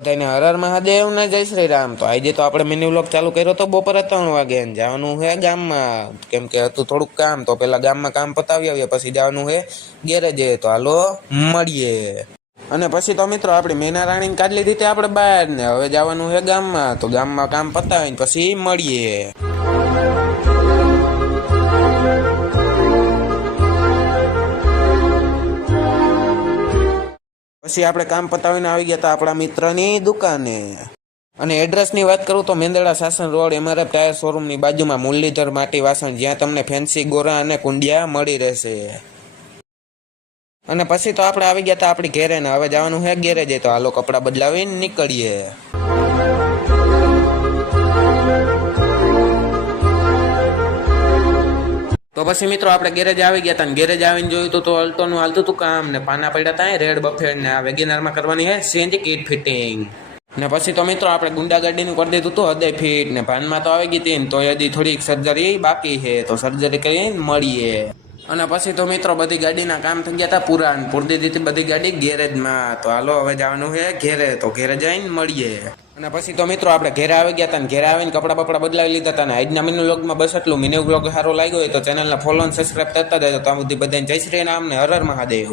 થઈને હર હર મહાદેવ ને જય શ્રી રામ. તો આજે તો આપણે મિની વ્લોગ ચાલુ કર્યો તો બપોરે 3 વાગે ને જવાનું છે ગામમાં, કેમ કે હતું થોડુંક કામ. તો પેલા ગામમાં કામ પતાવી આવીએ, પછી જવાનું છે ગેરેજે. તો હાલો મળીએ. અને પછી તો મિત્રો આપણી મેના રાણીને કાઢી લીધી હતી આપણે બહાર ને હવે જવાનું છે ગામમાં. તો ગામમાં કામ પતાવીને પછી મળીએ. પછી આપણે કામ પતાવીને આવી ગયા હતા આપણા મિત્રની દુકાને. અને એડ્રેસની વાત કરું તો મેંદરડા શાસન રોડ એમઆરએફ ટાયર શોરૂમની બાજુમાં મુરલીધર માટી વાસણ, જ્યાં તમને ફેન્સી ગોરા અને કુંડિયા મળી રહેશે. અને પછી તો આપણે આવી ગયા હતા આપણી ઘેરે ને હવે જવાનું છે ગેરેજે. તો હાલો કપડાં બદલાવીને નીકળીએ. તો પછી મિત્રો આપણે ગેરેજ આવી ગયા હતા ને ગેરેજ આવીને જોયું તો અલ્ટોનું હાલતું હતું કામ ને પાના પડ્યા હતા રેડ બફેટ ને આ વેગેનારમાં કરવાની છે સીએનજી કિટ ફિટિંગ. ને પછી તો મિત્રો આપણે ગુંડા ગાડીનું કરી દીધું હતું હૃદય ફીટ ને ભાનમાં તો આવી ગઈ હતી ને તો હજી થોડીક સર્જરી બાકી છે. તો સર્જરી કરીને મળીએ. અને પછી તો મિત્રો બધી ગાડીના કામ થઈ ગયા હતા પૂરા ને પૂરી દીધી હતી બધી ગાડી ગેરેજમાં. તો હાલો હવે જવાનું છે ઘેરે. તો ઘેરે જઈને મળીએ. અને પછી તો મિત્રો આપણે ઘેરે આવી ગયા હતા ને ઘેરે આવીને કપડા બપડા બદલાવી લીધા હતા. ને આજના મિની વ્લોગમાં બસ એટલું. મિની વ્લોગ સારો લાગ્યો હોય તો ચેનલને ફોલો અને સબસ્ક્રાઈબ કરતા જાય. તો આ બધી બધાને જય શ્રી રામ ને હર હર મહાદેવ.